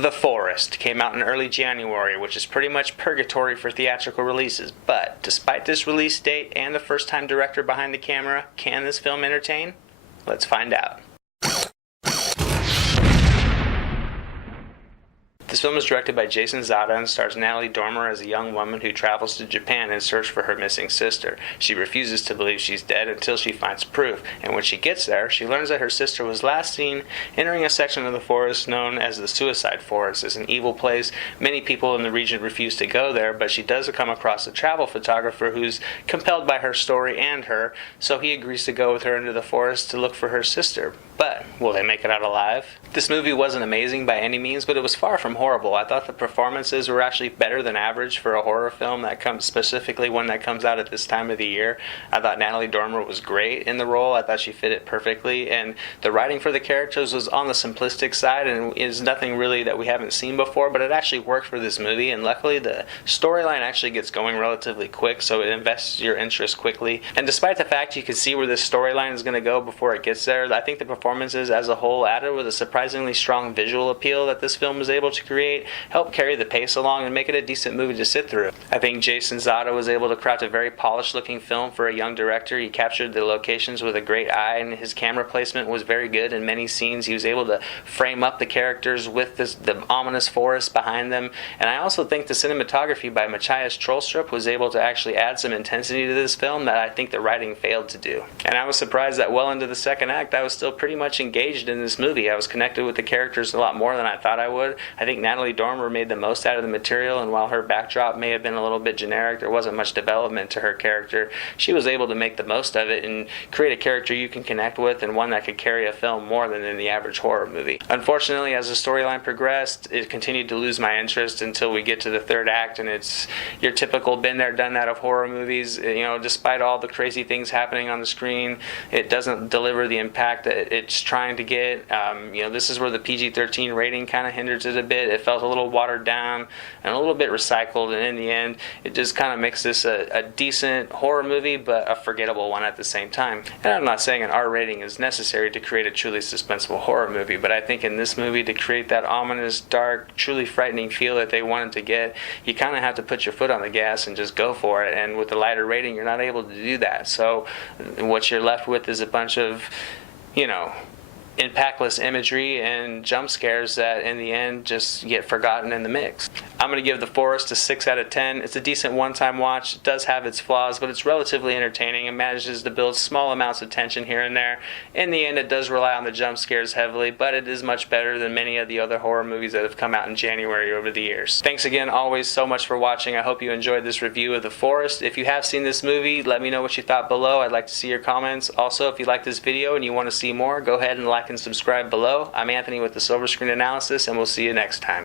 The Forest came out in early January, which is pretty much purgatory for theatrical releases, but despite this release date and the first-time director behind the camera, can this film entertain? Let's find out. This film is directed by Jason Zada and stars Natalie Dormer as a young woman who travels to Japan in search for her missing sister. She refuses to believe she's dead until she finds proof, and when she gets there, she learns that her sister was last seen entering a section of the forest known as the Suicide Forest. It's an evil place. Many people in the region refuse to go there, but she does come across a travel photographer who's compelled by her story and her, so he agrees to go with her into the forest to look for her sister. But will they make it out alive? This movie wasn't amazing by any means, but it was far from horrible. I thought the performances were actually better than average for a horror film that comes, specifically one that comes out at this time of the year. I thought Natalie Dormer was great in the role. I thought she fit it perfectly, and the writing for the characters was on the simplistic side and is nothing really that we haven't seen before, but it actually worked for this movie, and luckily the storyline actually gets going relatively quick, so it invests your interest quickly. And despite the fact you can see where this storyline is going to go before it gets there, I think the performances as a whole, added with a surprisingly strong visual appeal that this film was able to create, helped carry the pace along and make it a decent movie to sit through. I think Jason Zada was able to craft a very polished looking film for a young director. He captured the locations with a great eye, and his camera placement was very good in many scenes. He was able to frame up the characters with the ominous forest behind them, and I also think the cinematography by Matthias Trollstrup was able to actually add some intensity to this film that I think the writing failed to do. And I was surprised that well into the second act I was still pretty much engaged in this movie. I was connected with the characters a lot more than I thought I would. I think Natalie Dormer made the most out of the material, and while her backdrop may have been a little bit generic, there wasn't much development to her character. She was able to make the most of it and create a character you can connect with and one that could carry a film more than in the average horror movie. Unfortunately, as the storyline progressed, it continued to lose my interest until we get to the third act, and it's your typical been there, done that of horror movies. You know, despite all the crazy things happening on the screen, it doesn't deliver the impact that it's trying to get. You know, this is where the PG-13 rating kind of hinders it a bit. It felt a little watered down and a little bit recycled, and in the end, it just kind of makes this a decent horror movie, but a forgettable one at the same time. And I'm not saying an R rating is necessary to create a truly suspenseful horror movie, but I think in this movie, to create that ominous, dark, truly frightening feel that they wanted to get, you kind of have to put your foot on the gas and just go for it, and with the lighter rating, you're not able to do that. So what you're left with is a bunch of, you know, impactless imagery and jump scares that in the end just get forgotten in the mix. I'm going to give The Forest a 6 out of 10. It's a decent one-time watch. It does have its flaws, but it's relatively entertaining and manages to build small amounts of tension here and there. In the end, it does rely on the jump scares heavily, but it is much better than many of the other horror movies that have come out in January over the years. Thanks again always so much for watching. I hope you enjoyed this review of The Forest. If you have seen this movie, let me know what you thought below. I'd like to see your comments. Also, if you like this video and you want to see more, go ahead and like and subscribe below. I'm Anthony with the SilverScreen Analysis, and we'll see you next time.